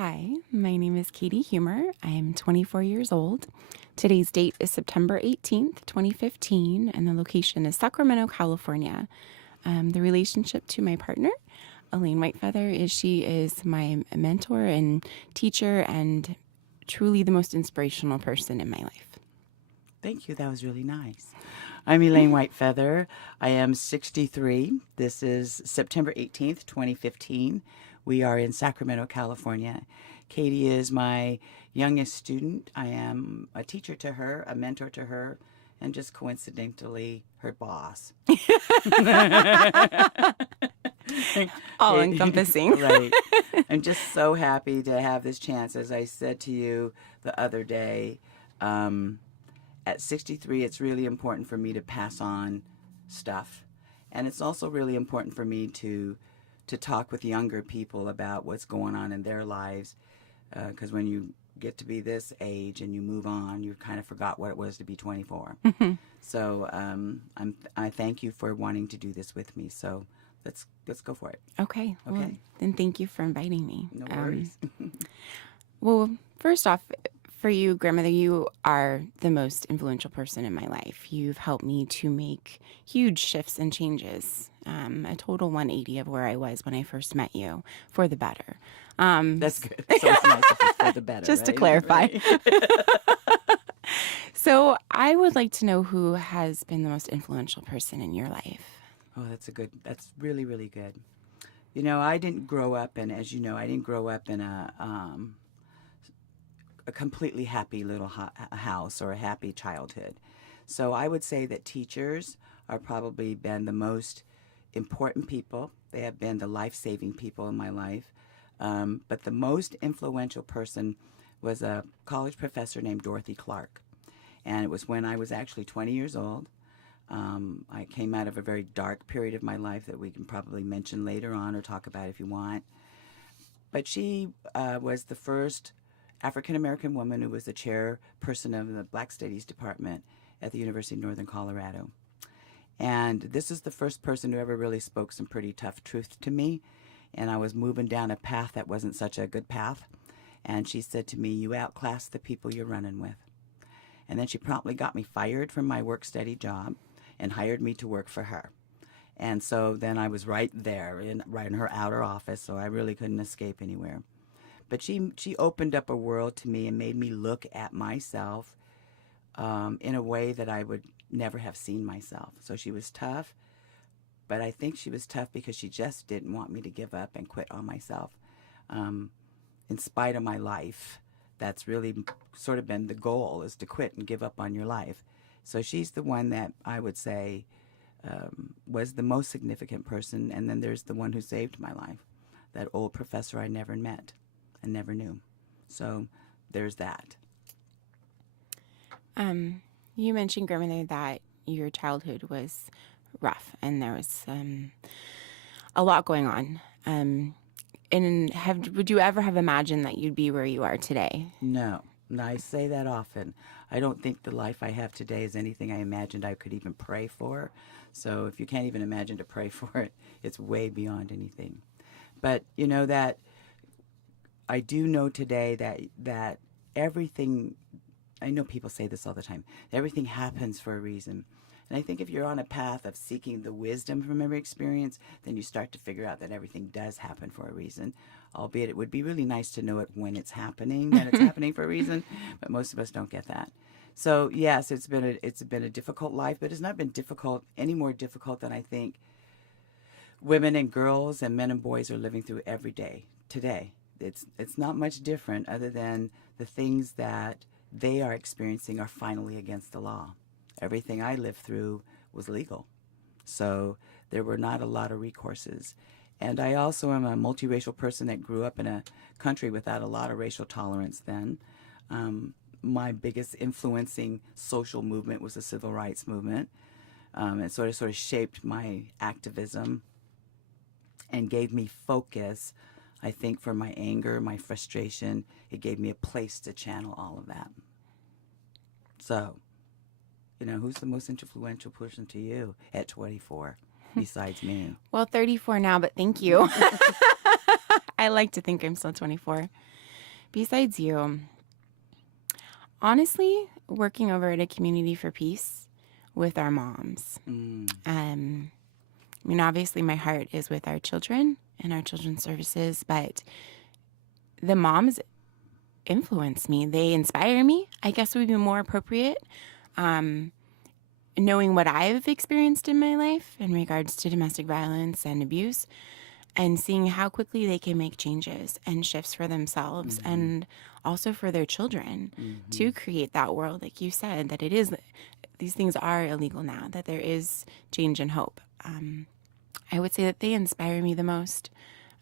Hi, my name is Katie Huemer. I am 24 years old. Today's date is September 18th, 2015, and the location is Sacramento, California. The relationship to my partner, Elaine Whitefeather, is she is my mentor and teacher and truly the most inspirational person in my life. Thank you. That was really nice. I'm Elaine Whitefeather. I am 63. This is September 18th, 2015. We are in Sacramento, California. Katie is my youngest student. I am a teacher to her, a mentor to her, and just coincidentally, her boss. All encompassing. Right. I'm just so happy to have this chance. As I said to you the other day, at 63, it's really important for me to pass on stuff. And it's also really important for me to talk with younger people about what's going on in their lives. Because when you get to be this age and you move on, you kind of forgot what it was to be 24. So I thank you for wanting to do this with me. So let's go for it. Okay. Well, then thank you for inviting me. No worries. Well, first off, for you, grandmother, you are the most influential person in my life. You've helped me to make huge shifts and changes, a total 180 of where I was when I first met you, for the better. That's good. So it's nice if it's for the better, Just to right? clarify. Right. So I would like to know who has been the most influential person in your life. Oh, that's really, really good. You know, I didn't grow up in, as you know, I didn't grow up in a completely happy little house or a happy childhood. So I would say that teachers are probably been the most important people. They have been the life-saving people in my life. But the most influential person was a college professor named Dorothy Clark. And it was when I was actually 20 years old. I came out of a very dark period of my life that we can probably mention later on or talk about if you want. But she was the first African-American woman who was the chairperson of the Black Studies Department at the University of Northern Colorado. And this is the first person who ever really spoke some pretty tough truth to me. And I was moving down a path that wasn't such a good path. And she said to me, "You outclass the people you're running with." And then she promptly got me fired from my work-study job and hired me to work for her. And so then I was right there, right in her outer office, so I really couldn't escape anywhere. But she opened up a world to me and made me look at myself in a way that I would never have seen myself. So she was tough, but I think she was tough because she just didn't want me to give up and quit on myself. In spite of my life, that's really sort of been the goal, is to quit and give up on your life. So she's the one that I would say was the most significant person. And then there's the one who saved my life, that old professor I never met and never knew. So there's that. You mentioned, grandmother, that your childhood was rough and there was a lot going on. And would you ever have imagined that you'd be where you are today? No, I say that often. I don't think the life I have today is anything I imagined I could even pray for. So if you can't even imagine to pray for it, it's way beyond anything. But you know that I do know today that everything, I know people say this all the time, everything happens for a reason. And I think if you're on a path of seeking the wisdom from every experience, then you start to figure out that everything does happen for a reason. Albeit it would be really nice to know it when it's happening, that it's happening for a reason, but most of us don't get that. So yes, it's been a difficult life, but it's not been difficult, any more difficult than I think women and girls and men and boys are living through every day today. It's not much different other than the things that they are experiencing are finally against the law. Everything I lived through was legal. So there were not a lot of recourses. And I also am a multiracial person that grew up in a country without a lot of racial tolerance then. My biggest influencing social movement was the civil rights movement. It sort of shaped my activism and gave me focus, I think, for my anger, my frustration. It gave me a place to channel all of that. So, you know, who's the most influential person to you at 24 besides me? Well, 34 now, but thank you. I like to think I'm still 24. Besides you, honestly, working over at a community for peace with our moms. I mean, obviously, my heart is with our children and our children's services, but the moms influence me. They inspire me, I guess would be more appropriate. Knowing what I've experienced in my life in regards to domestic violence and abuse, and seeing how quickly they can make changes and shifts for themselves and also for their children to create that world, like you said, that it is, these things are illegal now, that there is change and hope. I would say that they inspire me the most,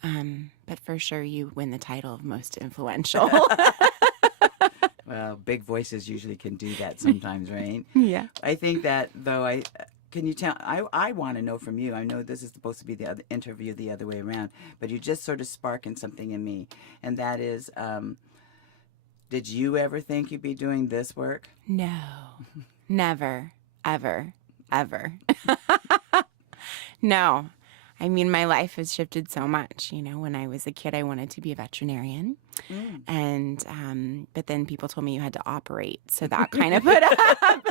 but for sure you win the title of most influential. Well, big voices usually can do that sometimes, right? Yeah. I think that, though, can you tell, I want to know from you, I know this is supposed to be the other interview the other way around, but you just sort of sparking something in me, and that is, did you ever think you'd be doing this work? No, never, ever, ever. No. I mean, my life has shifted so much. You know, when I was a kid, I wanted to be a veterinarian. And, but then people told me you had to operate. So that kind of put up,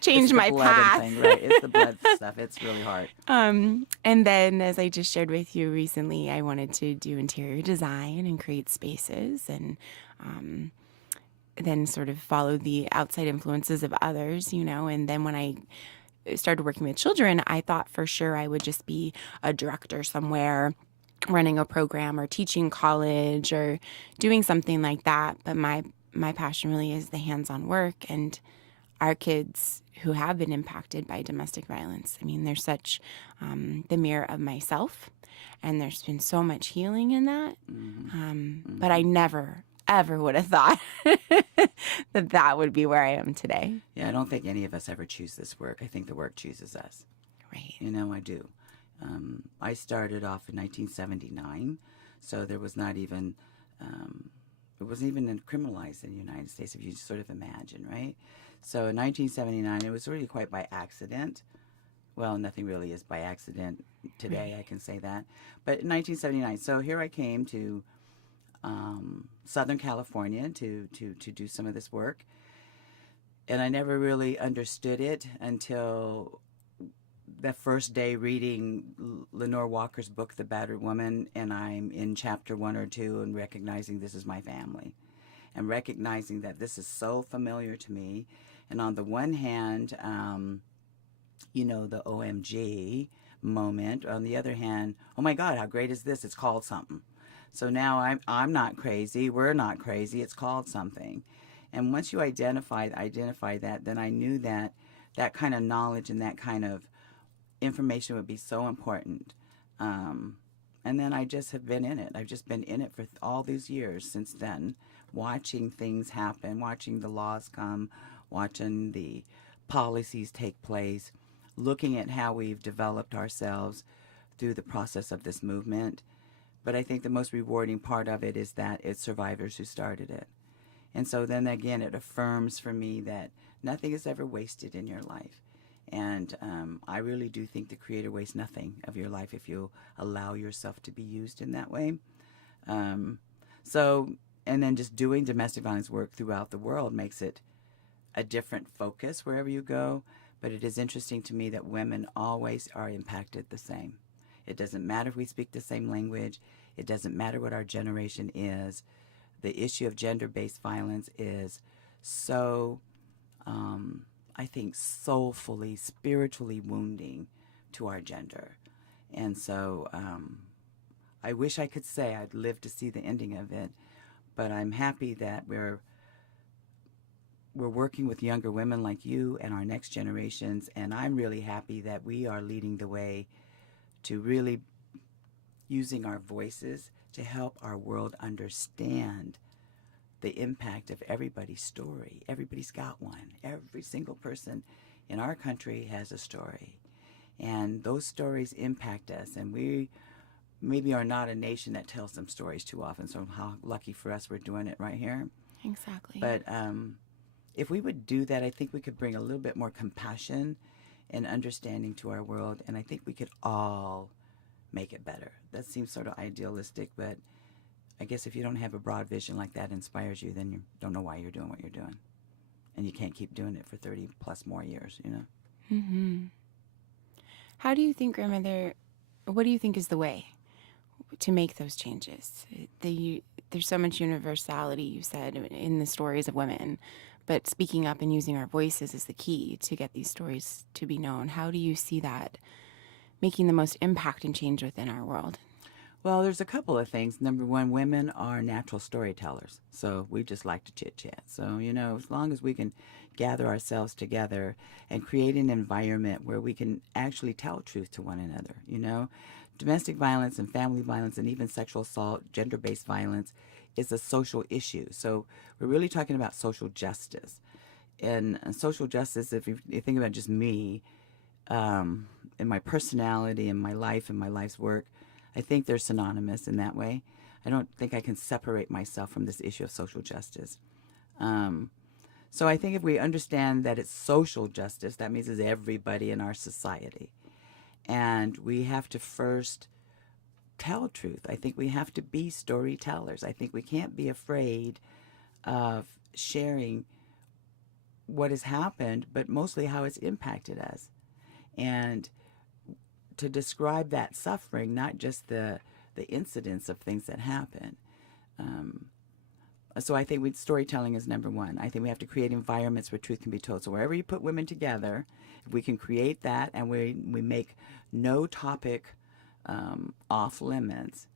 changed my path. Thing, right? It's the blood stuff. It's really hard. And then, as I just shared with you recently, I wanted to do interior design and create spaces and then sort of follow the outside influences of others, you know. And then when I started working with children, I thought for sure I would just be a director somewhere running a program or teaching college or doing something like that. But my passion really is the hands-on work and our kids who have been impacted by domestic violence. I mean, they're such the mirror of myself, and there's been so much healing in that. But I never, ever would have thought that would be where I am today. Yeah, I don't think any of us ever choose this work. I think the work chooses us. Right. You know, I do. I started off in 1979, so there was not even, it wasn't even criminalized in the United States, if you sort of imagine, right? So in 1979, it was really quite by accident. Well, nothing really is by accident today, I can say that. But in 1979, so here I came to Southern California to do some of this work. And I never really understood it until the first day reading Lenore Walker's book, The Battered Woman, and I'm in chapter 1 or 2 and recognizing this is my family and recognizing that this is so familiar to me. And on the one hand, you know, the OMG moment. On the other hand, oh my God, how great is this? It's called something. So now I'm not crazy. We're not crazy. It's called something. And once you identify that, then I knew that that kind of knowledge and that kind of information would be so important. And then I just have been in it. I've just been in it for all these years since then, watching things happen, watching the laws come, watching the policies take place, looking at how we've developed ourselves through the process of this movement. But I think the most rewarding part of it is that it's survivors who started it. And so then again, it affirms for me that nothing is ever wasted in your life. And I really do think the Creator wastes nothing of your life if you allow yourself to be used in that way. So, and then just doing domestic violence work throughout the world makes it a different focus wherever you go. But it is interesting to me that women always are impacted the same. It doesn't matter if we speak the same language. It doesn't matter what our generation is. The issue of gender-based violence is so, I think, soulfully, spiritually wounding to our gender. And so I wish I could say I'd live to see the ending of it, but I'm happy that we're working with younger women like you and our next generations, and I'm really happy that we are leading the way to really using our voices to help our world understand the impact of everybody's story. Everybody's got one. Every single person in our country has a story. And those stories impact us. And we maybe are not a nation that tells them stories too often. So how lucky for us we're doing it right here. Exactly. But if we would do that, I think we could bring a little bit more compassion and understanding to our world. And I think we could all make it better. That seems sort of idealistic, but I guess if you don't have a broad vision like that inspires you, then you don't know why you're doing what you're doing. And you can't keep doing it for 30 plus more years, you know? Mm-hmm. How do you think, Grandmother, what do you think is the way to make those changes? There's so much universality, you said, in the stories of women, but speaking up and using our voices is the key to get these stories to be known. How do you see that making the most impact and change within our world? Well, there's a couple of things. Number one, women are natural storytellers, so we just like to chit chat. So, you know, as long as we can gather ourselves together and create an environment where we can actually tell truth to one another, you know, domestic violence and family violence and even sexual assault, gender-based violence is a social issue. So we're really talking about social justice. And social justice, if you think about just me, and my personality and my life and my life's work, I think they're synonymous in that way. I don't think I can separate myself from this issue of social justice. So I think if we understand that it's social justice, that means it's everybody in our society. And we have to first tell truth. I think we have to be storytellers. I think we can't be afraid of sharing what has happened, but mostly how it's impacted us. And to describe that suffering, not just the incidents of things that happen. So I think storytelling is number one. I think we have to create environments where truth can be told. So wherever you put women together, if we can create that and we make no topic off limits,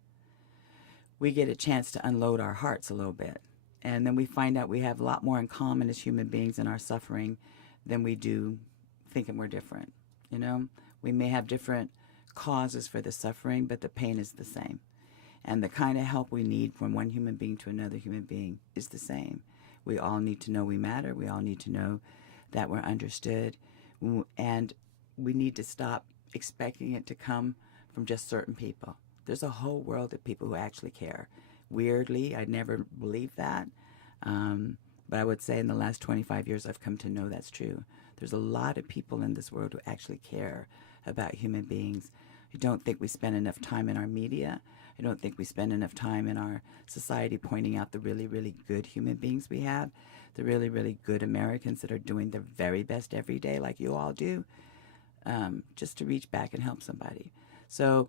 we get a chance to unload our hearts a little bit. And then we find out we have a lot more in common as human beings in our suffering than we do thinking we're different. You know, we may have different causes for the suffering, but the pain is the same. And the kind of help we need from one human being to another human being is the same. We all need to know we matter. We all need to know that we're understood. And we need to stop expecting it to come from just certain people. There's a whole world of people who actually care. Weirdly, I never believed that. But I would say in the last 25 years, I've come to know that's true. There's a lot of people in this world who actually care about human beings. I don't think we spend enough time in our media. I don't think we spend enough time in our society pointing out the really, really good human beings we have, the really, really good Americans that are doing their very best every day, like you all do, just to reach back and help somebody. So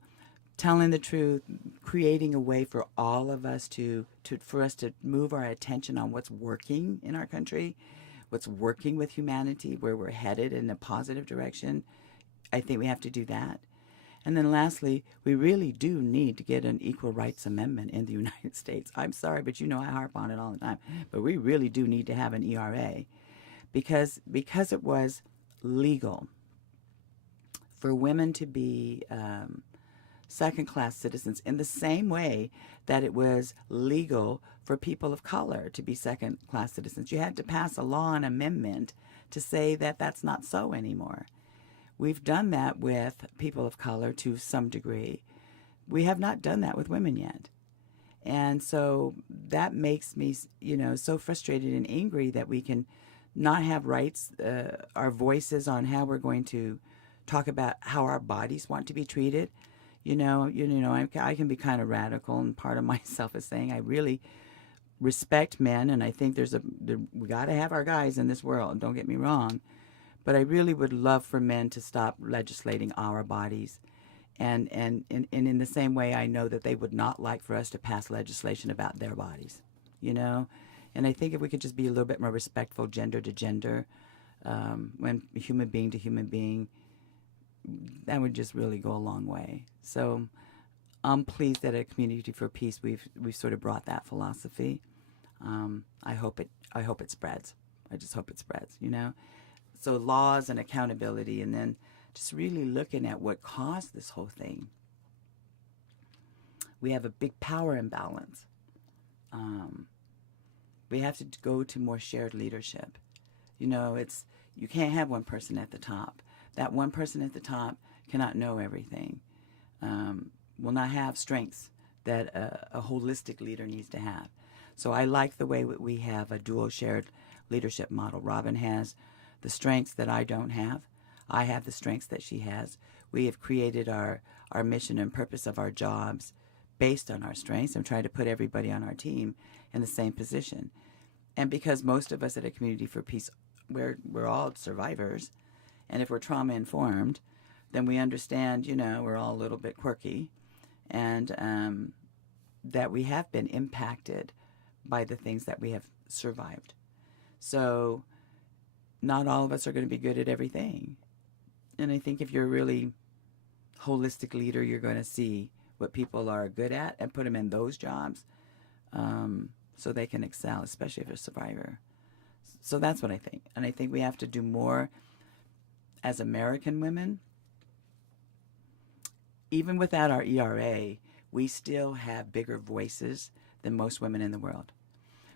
telling the truth, creating a way for all of us for us to move our attention on what's working in our country, what's working with humanity, where we're headed in a positive direction. I think we have to do that. And then lastly, we really do need to get an equal rights amendment in the United States. I'm sorry, but you know I harp on it all the time. But we really do need to have an ERA because it was legal for women to be second-class citizens in the same way that it was legal for people of color to be second-class citizens. You had to pass a law, an amendment, to say that that's not so anymore. We've done that with people of color to some degree. We have not done that with women yet. And so that makes me, so frustrated and angry that we can not have rights, our voices on how we're going to talk about how our bodies want to be treated. I can be kind of radical, and part of myself is saying I really respect men, and I think we got to have our guys in this world, don't get me wrong, but I really would love for men to stop legislating our bodies. And in the same way, I know that they would not like for us to pass legislation about their bodies, And I think if we could just be a little bit more respectful gender to gender, when human being to human being, that would just really go a long way. So I'm pleased that at Community for Peace we've sort of brought that philosophy. I hope it spreads. I just hope it spreads, So laws and accountability, and then just really looking at what caused this whole thing. We have a big power imbalance. We have to go to more shared leadership. You can't have one person at the top. That one person at the top cannot know everything, will not have strengths that a holistic leader needs to have. So I like the way we have a dual shared leadership model. Robin has the strengths that I don't have. I have the strengths that she has. We have created our mission and purpose of our jobs based on our strengths and try to put everybody on our team in the same position. And because most of us at a Community for Peace, we're all survivors, and if we're trauma informed, then we understand, we're all a little bit quirky, and that we have been impacted by the things that we have survived. So not all of us are going to be good at everything. And I think if you're a really holistic leader, you're going to see what people are good at and put them in those jobs, so they can excel, especially if they're a survivor. So that's what I think. And I think we have to do more as American women. Even without our ERA, we still have bigger voices than most women in the world.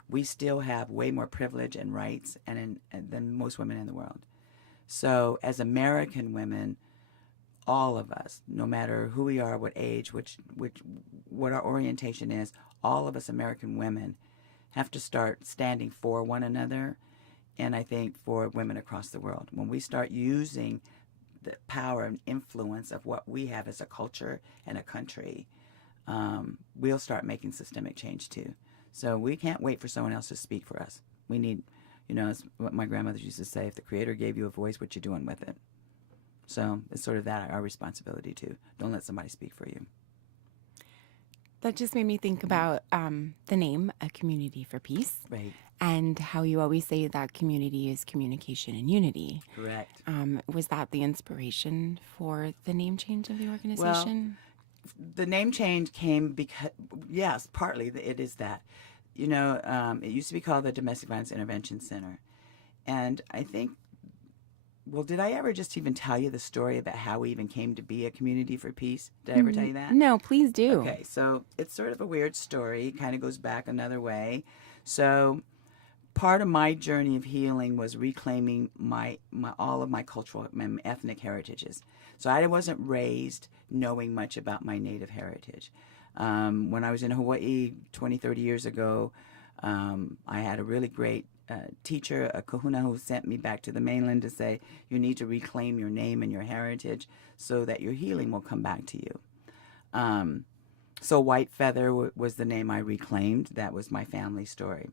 We still have way more privilege and rights than most women in the world. So as American women, all of us, no matter who we are, what age, what our orientation is, all of us American women have to start standing for one another, and I think for women across the world. When we start using the power and influence of what we have as a culture and a country, we'll start making systemic change too. So we can't wait for someone else to speak for us. We need, it's what my grandmother used to say, if the Creator gave you a voice, what you doing with it? So it's sort of that, our responsibility too. Don't let somebody speak for you. That just made me think about the name, A Community for Peace. Right. And how you always say that community is communication and unity. Correct. Was that the inspiration for the name change of the organization? Well, the name change came because, yes, partly it is that. It used to be called the Domestic Violence Intervention Center. And I think, did I ever just even tell you the story about how we even came to be a Community for Peace? Did I ever tell you that? No, please do. Okay, so it's sort of a weird story. It kind of goes back another way. So part of my journey of healing was reclaiming all of my cultural and ethnic heritages. So I wasn't raised knowing much about my native heritage. When I was in Hawaii 20, 30 years ago, I had a really great teacher, a kahuna, who sent me back to the mainland to say, you need to reclaim your name and your heritage so that your healing will come back to you. So Whitefeather was the name I reclaimed. That was my family story.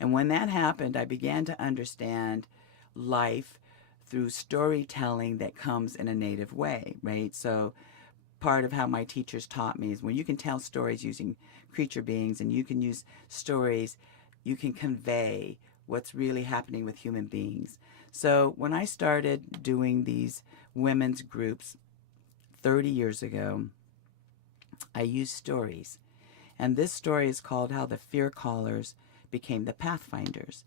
And when that happened, I began to understand life through storytelling that comes in a native way, right? So part of how my teachers taught me is when you can tell stories using creature beings and you can use stories, you can convey what's really happening with human beings. So when I started doing these women's groups 30 years ago, I used stories. And this story is called How the Fear Callers Became the Pathfinders.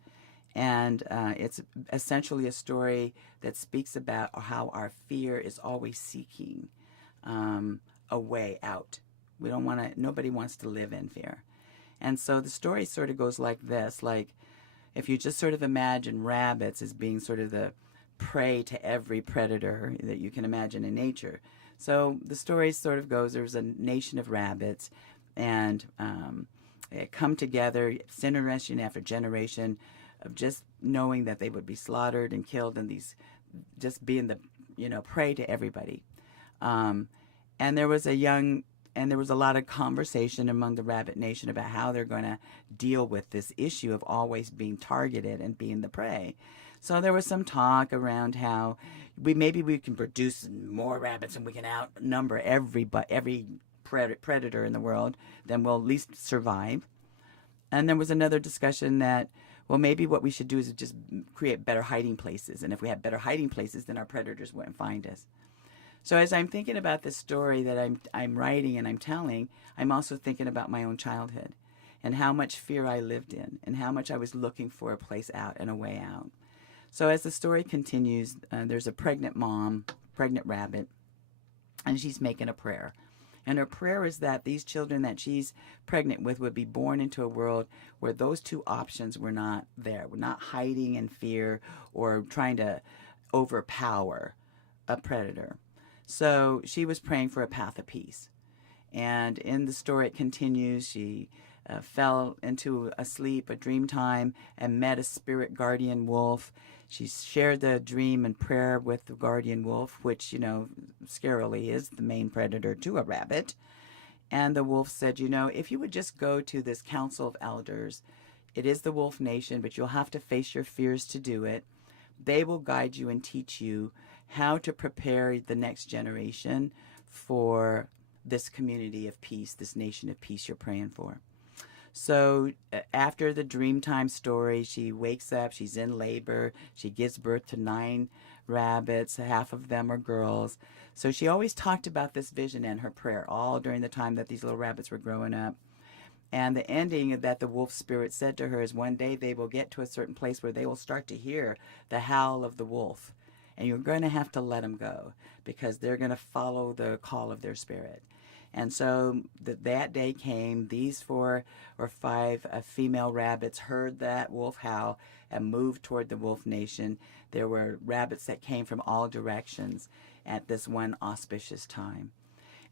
And it's essentially a story that speaks about how our fear is always seeking a way out. Nobody wants to live in fear. And so the story sort of goes like this, like if you just sort of imagine rabbits as being sort of the prey to every predator that you can imagine in nature. So the story sort of goes, there's a nation of rabbits, and they come together, generation after generation, of just knowing that they would be slaughtered and killed, and these just being the prey to everybody. And there was a lot of conversation among the rabbit nation about how they're going to deal with this issue of always being targeted and being the prey. So there was some talk around how maybe we can produce more rabbits and we can outnumber every predator in the world, then we'll at least survive. And there was another discussion that, well, maybe what we should do is just create better hiding places. And if we have better hiding places, then our predators wouldn't find us. So as I'm thinking about this story that I'm writing and I'm telling, I'm also thinking about my own childhood and how much fear I lived in and how much I was looking for a place out and a way out. So as the story continues, there's a pregnant rabbit, and she's making a prayer. And her prayer is that these children that she's pregnant with would be born into a world where those two options were not there. We're not hiding in fear or trying to overpower a predator. So she was praying for a path of peace. And in the story, it continues. She fell into a dream time, and met a spirit guardian wolf. She shared the dream and prayer with the guardian wolf, which, scarily is the main predator to a rabbit. And the wolf said, you know, if you would just go to this council of elders, it is the wolf nation, but you'll have to face your fears to do it. They will guide you and teach you how to prepare the next generation for this community of peace, this nation of peace you're praying for. So after the Dreamtime story, she wakes up, she's in labor, she gives birth to 9 rabbits, half of them are girls. So she always talked about this vision in her prayer all during the time that these little rabbits were growing up. And the ending that the wolf spirit said to her is one day they will get to a certain place where they will start to hear the howl of the wolf. And you're going to have to let them go because they're going to follow the call of their spirit. And so that day came, these 4 or 5 female rabbits heard that wolf howl and moved toward the wolf nation. There were rabbits that came from all directions at this one auspicious time.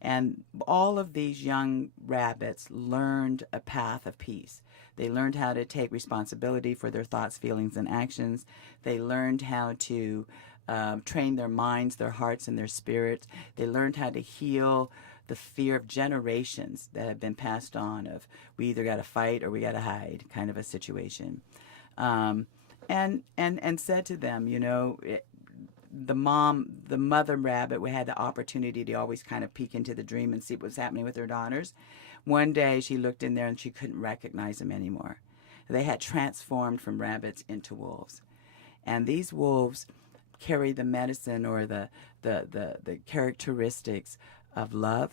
And all of these young rabbits learned a path of peace. They learned how to take responsibility for their thoughts, feelings, and actions. They learned how to train their minds, their hearts, and their spirits. They learned how to heal the fear of generations that have been passed on of we either got to fight or we got to hide kind of a situation. And said to them, you know, the mother rabbit, we had the opportunity to always kind of peek into the dream and see what was happening with her daughters. One day she looked in there and she couldn't recognize them anymore. They had transformed from rabbits into wolves. And these wolves carry the medicine or the characteristics of love.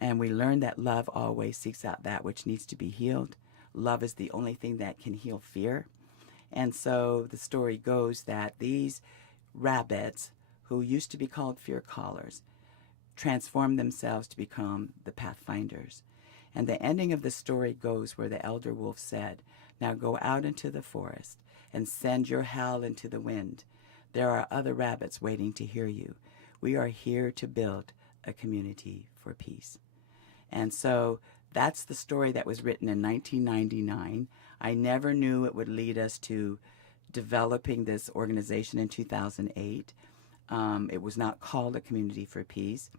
And we learn that love always seeks out that which needs to be healed. Love is the only thing that can heal fear. And so the story goes that these rabbits, who used to be called fear callers, transformed themselves to become the pathfinders. And the ending of the story goes where the elder wolf said, now go out into the forest and send your howl into the wind. There are other rabbits waiting to hear you. We are here to build a community for peace. And so that's the story that was written in 1999. I never knew it would lead us to developing this organization in 2008. It was not called a Community for Peace.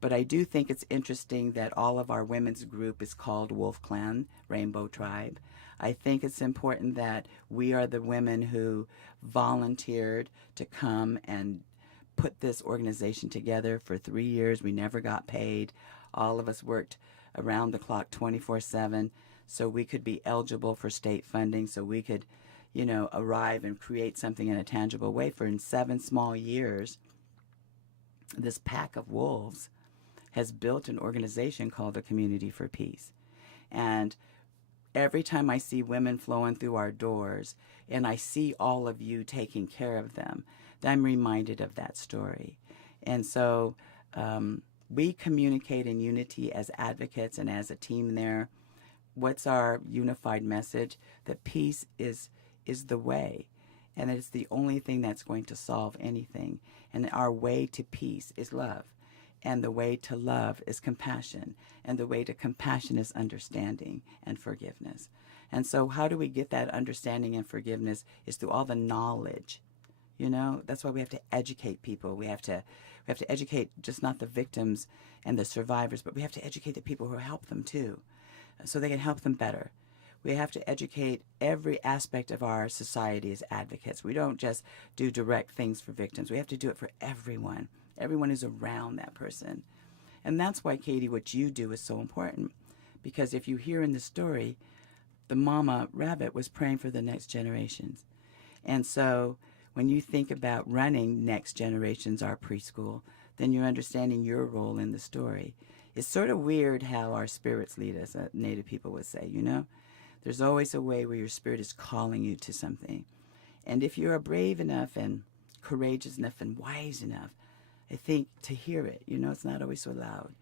But I do think it's interesting that all of our women's group is called Wolf Clan, Rainbow Tribe. I think it's important that we are the women who volunteered to come and put this organization together for 3 years. We never got paid. All of us worked around the clock 24/7 so we could be eligible for state funding, so we could, you know, arrive and create something in a tangible way. For in 7 small years, this pack of wolves has built an organization called the Community for Peace. And every time I see women flowing through our doors and I see all of you taking care of them, I'm reminded of that story. And so we communicate in unity as advocates and as a team there. What's our unified message? That peace is the way, and it's the only thing that's going to solve anything. And our way to peace is love. And the way to love is compassion. And the way to compassion is understanding and forgiveness. And so how do we get that understanding and forgiveness is through all the knowledge. You know, that's why we have to educate people. We have to educate just not the victims and the survivors, but we have to educate the people who help them too, so they can help them better. We have to educate every aspect of our society as advocates. We don't just do direct things for victims. We have to do it for everyone who's around that person. And that's why, Katie, what you do is so important. Because if you hear in the story, the mama rabbit was praying for the next generations. And so when you think about running next generations, our preschool, then you're understanding your role in the story. It's sort of weird how our spirits lead us, Native people would say, you know? There's always a way where your spirit is calling you to something. And if you are brave enough and courageous enough and wise enough, I think, to hear it, you know, it's not always so loud.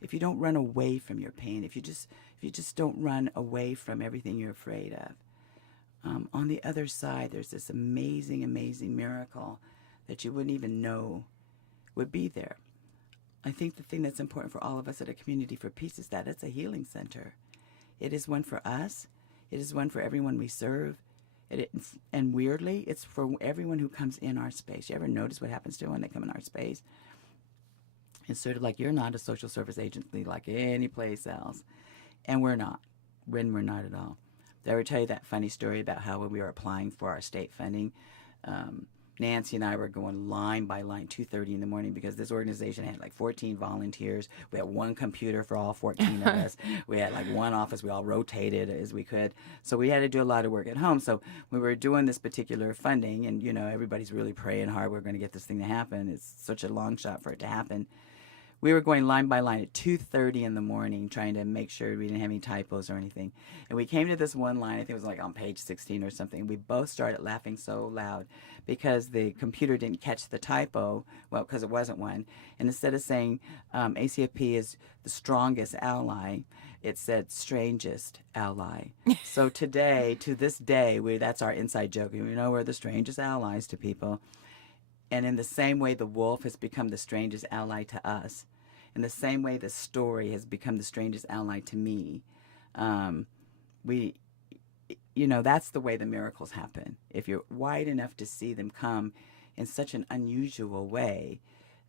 If you don't run away from your pain, if you just don't run away from everything you're afraid of, on the other side, there's this amazing, amazing miracle that you wouldn't even know would be there. I think the thing that's important for all of us at a Community for Peace is that it's a healing center. It is one for us. It is one for everyone we serve. And weirdly, it's for everyone who comes in our space. You ever notice what happens to when they come in our space? It's sort of like you're not a social service agency like any place else. And we're not. We're not at all. Did I ever tell you that funny story about how when we were applying for our state funding, Nancy and I were going line by line, 2:30 in the morning, because this organization had like 14 volunteers. We had one computer for all 14 of us. We had like one office. We all rotated as we could. So we had to do a lot of work at home. So we were doing this particular funding, and, you know, everybody's really praying hard we're going to get this thing to happen. It's such a long shot for it to happen. We were going line by line at 2:30 in the morning, trying to make sure we didn't have any typos or anything. And we came to this one line, I think it was like on page 16 or something. We both started laughing so loud because the computer didn't catch the typo, well, because it wasn't one. And instead of saying ACFP is the strongest ally, it said strangest ally. So today, to this day, that's our inside joke. You know, we're the strangest allies to people. And in the same way the wolf has become the strangest ally to us, in the same way the story has become the strangest ally to me, you know, that's the way the miracles happen. If you're wide enough to see them come in such an unusual way,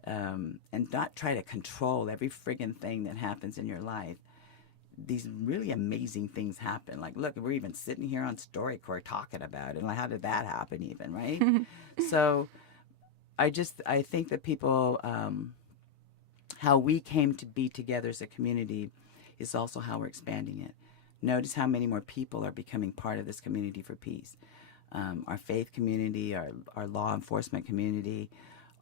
and not try to control every friggin' thing that happens in your life, these really amazing things happen. Like, look, we're even sitting here on StoryCorps talking about it. Like, how did that happen even, right? So I think that people, how we came to be together as a community is also how we're expanding it. Notice how many more people are becoming part of this community for peace. Our faith community, our law enforcement community,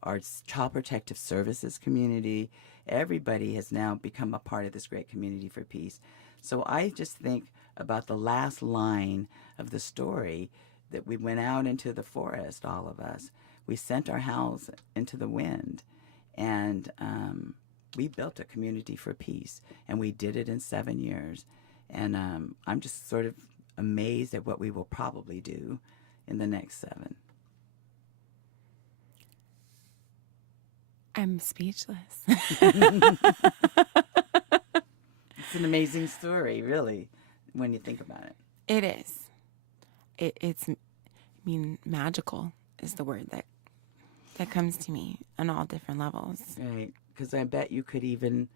our child protective services community, everybody has now become a part of this great community for peace. So I just think about the last line of the story, that we went out into the forest, all of us. We sent our house into the wind, and we built a community for peace, and we did it in 7 years. And I'm just sort of amazed at what we will probably do in the next 7. I'm speechless. It's an amazing story, really, when you think about it. It is. It's, I mean, magical is the word that comes to me on all different levels. Right, because I bet you could even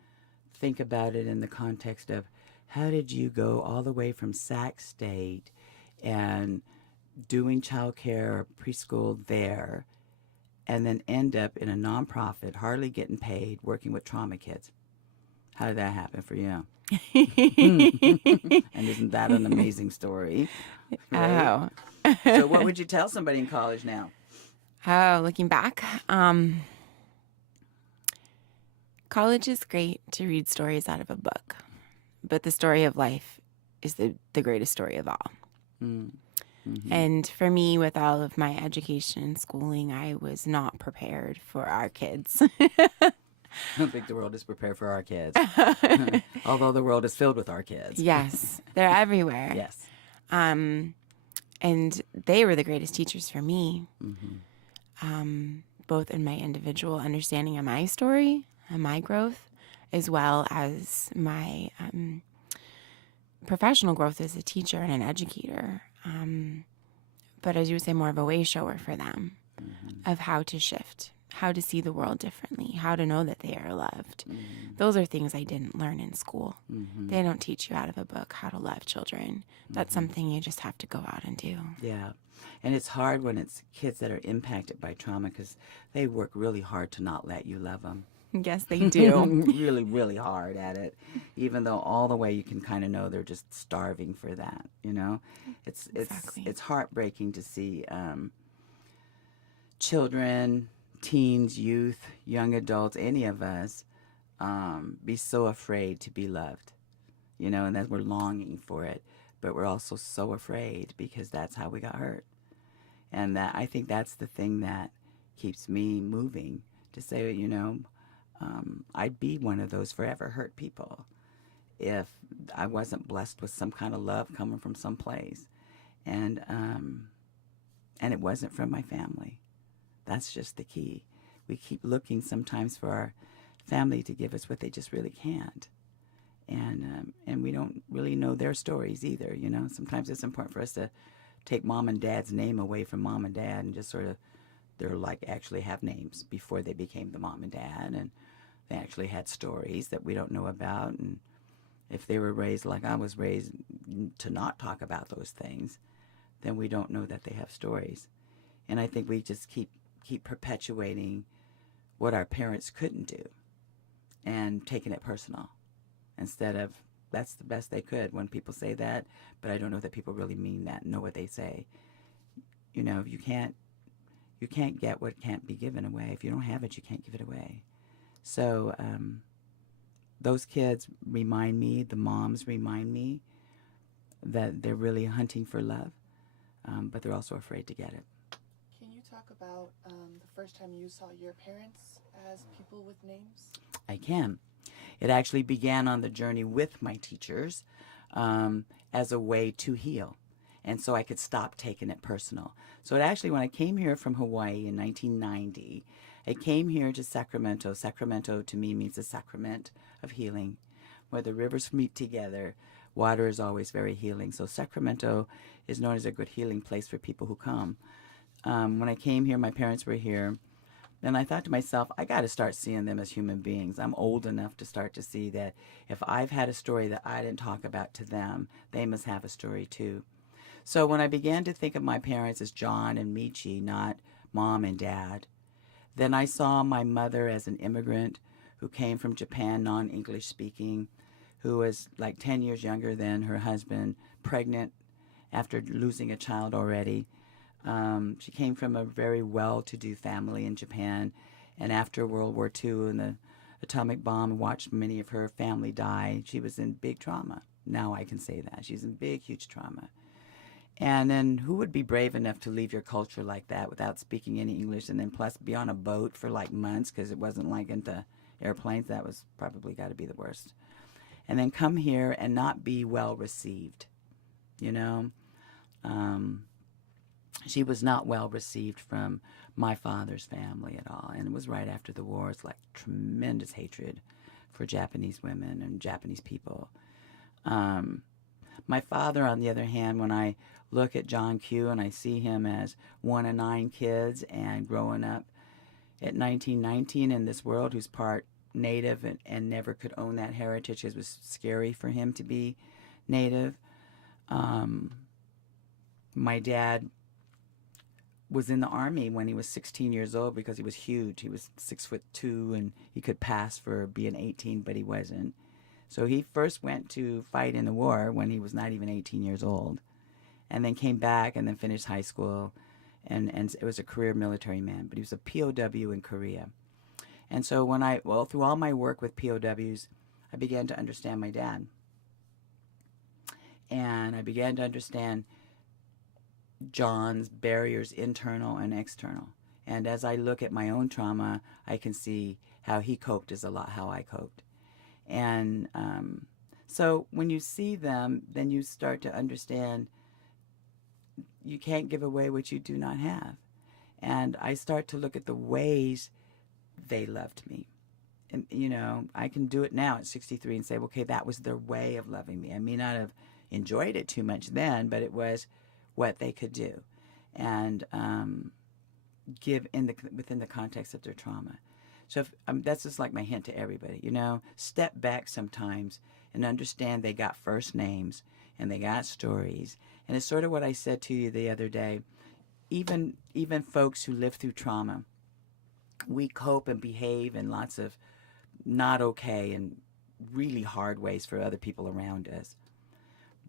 think about it in the context of how did you go all the way from Sac State and doing childcare or preschool there, and then end up in a nonprofit, hardly getting paid, working with trauma kids. How did that happen for you? And isn't that an amazing story? Right? Oh. So what would you tell somebody in college now? Oh, looking back, college is great to read stories out of a book, but the story of life is the greatest story of all. Mm-hmm. And for me, with all of my education and schooling, I was not prepared for our kids. I don't think the world is prepared for our kids, although the world is filled with our kids. Yes, they're everywhere. Yes. And they were the greatest teachers for me, both in my individual understanding of my story and my growth, as well as my professional growth as a teacher and an educator. But as you would say, more of a way shower for them of how to shift, how to see the world differently, how to know that they are loved. Those are things I didn't learn in school. They don't teach you out of a book how to love children. That's something you just have to go out and do. Yeah. And it's hard when it's kids that are impacted by trauma because they work really hard to not let you love them. Yes, they do. Really, really hard at it, even though all the way you can kind of know they're just starving for that, you know? It's heartbreaking to see children, teens, youth, young adults, any of us, be so afraid to be loved, you know, and that we're longing for it, but we're also so afraid because that's how we got hurt. And that I think that's the thing that keeps me moving, to say, you know, I'd be one of those forever hurt people if I wasn't blessed with some kind of love coming from someplace. And it wasn't from my family. That's just the key. We keep looking sometimes for our family to give us what they just really can't. And we don't really know their stories either, you know. Sometimes it's important for us to take mom and dad's name away from mom and dad and just sort of, they're like actually have names before they became the mom and dad, and They actually had stories that we don't know about. And if they were raised like I was raised to not talk about those things, then we don't know that they have stories. And I think we just keep perpetuating what our parents couldn't do and taking it personal instead of that's the best they could. When people say that, but I don't know that people really mean that, know what they say. You know, you can't get what can't be given away. If you don't have it, you can't give it away. So those kids remind me, the moms remind me that they're really hunting for love, but they're also afraid to get it. Can you talk about the first time you saw your parents as people with names? I can. It actually began on the journey with my teachers as a way to heal. And so I could stop taking it personal. So it actually, when I came here from Hawaii in 1990, I came here to Sacramento. Sacramento to me means the sacrament of healing. Where the rivers meet together, water is always very healing. So Sacramento is known as a good healing place for people who come. When I came here, my parents were here. Then I thought to myself, I got to start seeing them as human beings. I'm old enough to start to see that if I've had a story that I didn't talk about to them, they must have a story too. So when I began to think of my parents as John and Michi, not mom and dad, then I saw my mother as an immigrant who came from Japan, non-English speaking, who was like 10 years younger than her husband, pregnant after losing a child already. She came from a very well-to-do family in Japan, and after World War II and the atomic bomb, watched many of her family die. She was in big trauma. Now I can say that. She's in big, huge trauma. And then who would be brave enough to leave your culture like that without speaking any English, and then plus be on a boat for like months because it wasn't like into airplanes? That was probably got to be the worst. And then come here and not be well received, you know? She was not well received from my father's family at all. And it was right after the war. It's like tremendous hatred for Japanese women and Japanese people. My father, on the other hand, when I look at John Q and I see him as one of 9 kids and growing up at 1919 in this world, who's part Native and never could own that heritage, it was scary for him to be Native. My dad was in the Army when he was 16 years old because he was huge. He was 6'2" and he could pass for being 18, but he wasn't. So he first went to fight in the war when he was not even 18 years old, and then came back and then finished high school, and it was a career military man, but he was a POW in Korea. And so through all my work with POWs, I began to understand my dad. And I began to understand John's barriers, internal and external. And as I look at my own trauma, I can see how he coped is a lot how I coped. And so when you see them, then you start to understand you can't give away what you do not have. And I start to look at the ways they loved me. And, you know, I can do it now at 63 and say, okay, that was their way of loving me. I may not have enjoyed it too much then, but it was what they could do and give within the context of their trauma. So that's just like my hint to everybody, you know, step back sometimes and understand they got first names and they got stories. And it's sort of what I said to you the other day. Even folks who live through trauma, we cope and behave in lots of not okay and really hard ways for other people around us.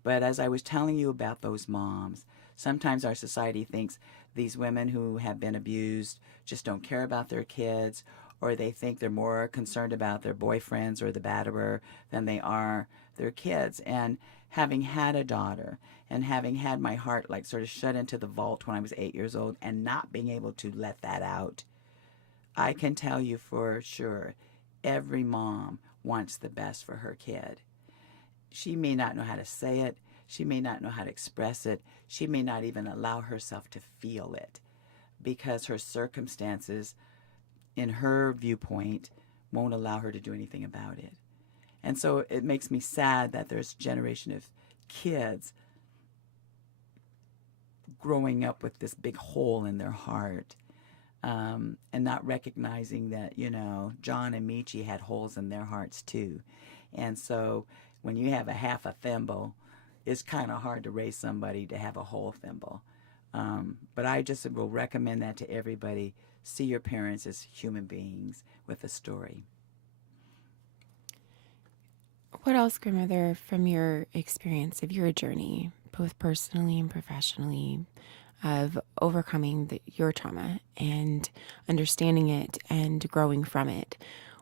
But as I was telling you about those moms, sometimes our society thinks these women who have been abused just don't care about their kids, or they think they're more concerned about their boyfriends or the batterer than they are their kids. And having had a daughter and having had my heart like sort of shut into the vault when I was 8 years old and not being able to let that out, I can tell you for sure, every mom wants the best for her kid. She may not know how to say it. She may not know how to express it. She may not even allow herself to feel it because her circumstances, in her viewpoint, won't allow her to do anything about it. And so it makes me sad that there's a generation of kids growing up with this big hole in their heart and not recognizing that, John and Michi had holes in their hearts too. And so when you have a half a thimble, it's kind of hard to raise somebody to have a whole thimble. But I just will recommend that to everybody. See your parents as human beings with a story. What else, grandmother, from your experience of your journey, both personally and professionally, of overcoming your trauma and understanding it and growing from it,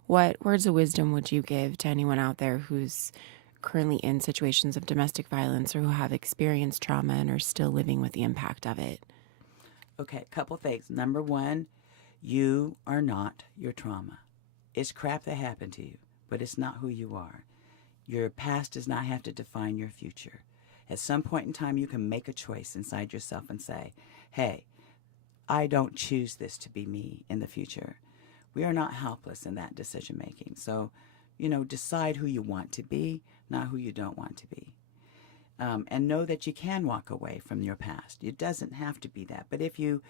what words of wisdom would you give to anyone out there who's currently in situations of domestic violence or who have experienced trauma and are still living with the impact of it? Okay, a couple things. Number one, you are not your trauma. It's crap that happened to you, but it's not who you are. Your past does not have to define your future. At some point in time, you can make a choice inside yourself and say, hey, I don't choose this to be me in the future. We are not helpless in that decision making. So, decide who you want to be, not who you don't want to be. And know that you can walk away from your past. It doesn't have to be that. But if you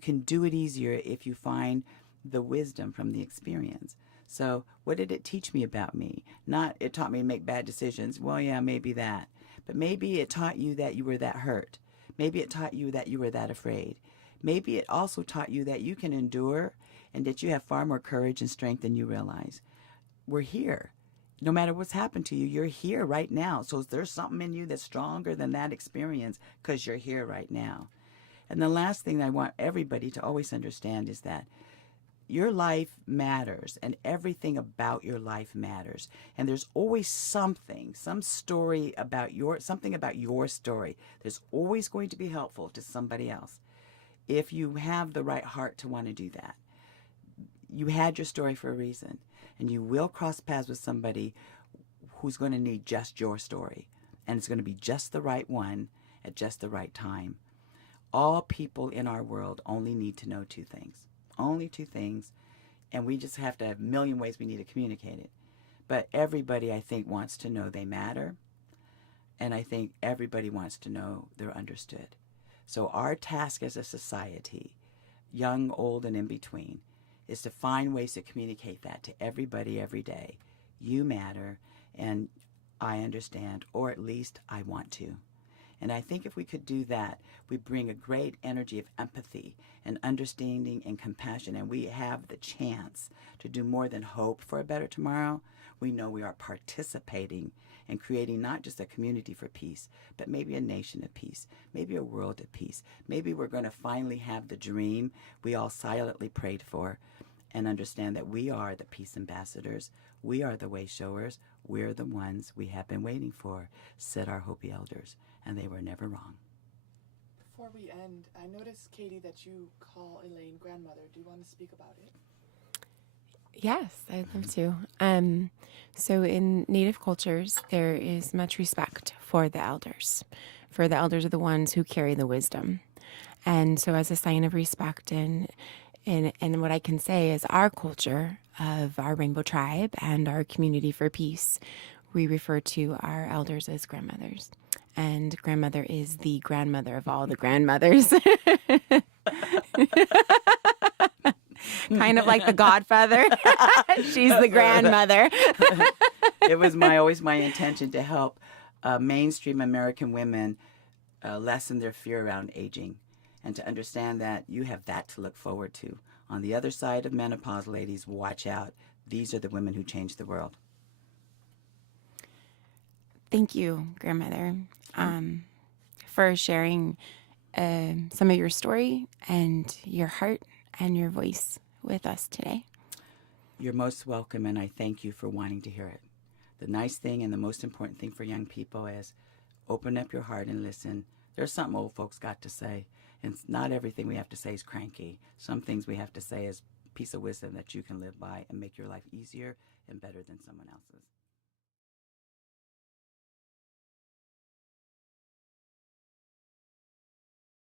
can do it easier if you find the wisdom from the experience. So what did it teach me about me? Not it taught me to make bad decisions. Well, yeah, maybe that. But maybe it taught you that you were that hurt. Maybe it taught you that you were that afraid. Maybe it also taught you that you can endure and that you have far more courage and strength than you realize. We're here. No matter what's happened to you, you're here right now. So there's something in you that's stronger than that experience because you're here right now. And the last thing I want everybody to always understand is that your life matters and everything about your life matters. And there's always some story about something about your story that's always going to be helpful to somebody else if you have the right heart to want to do that. You had your story for a reason, and you will cross paths with somebody who's going to need just your story, and it's going to be just the right one at just the right time. All people in our world only need to know only two things, and we just have to have a million ways we need to communicate it. But everybody, I think, wants to know they matter, and I think everybody wants to know they're understood. So our task as a society, young, old, and in between, is to find ways to communicate that to everybody every day. You matter, and I understand, or at least I want to. And I think if we could do that, we bring a great energy of empathy and understanding and compassion, and we have the chance to do more than hope for a better tomorrow. We know we are participating in creating not just a community for peace, but maybe a nation of peace, maybe a world of peace. Maybe we're going to finally have the dream we all silently prayed for and understand that we are the peace ambassadors. We are the way showers. We're the ones we have been waiting for, said our Hopi elders, and they were never wrong. Before we end, I noticed, Katie, that you call Elaine grandmother. Do you want to speak about it? Yes, I'd love to. So in Native cultures, there is much respect for the elders. For the elders are the ones who carry the wisdom. And so as a sign of respect and what I can say is our culture of our Rainbow Tribe and our community for peace, we refer to our elders as grandmothers. And grandmother is the grandmother of all the grandmothers. Kind of like the Godfather. She's the grandmother. It was always my intention to help mainstream American women lessen their fear around aging and to understand that you have that to look forward to. On the other side of menopause, ladies, watch out. These are the women who change the world. Thank you, grandmother, for sharing some of your story and your heart and your voice with us today. You're most welcome, and I thank you for wanting to hear it. The nice thing and the most important thing for young people is open up your heart and listen. There's something old folks got to say, and not everything we have to say is cranky. Some things we have to say is a piece of wisdom that you can live by and make your life easier and better than someone else's.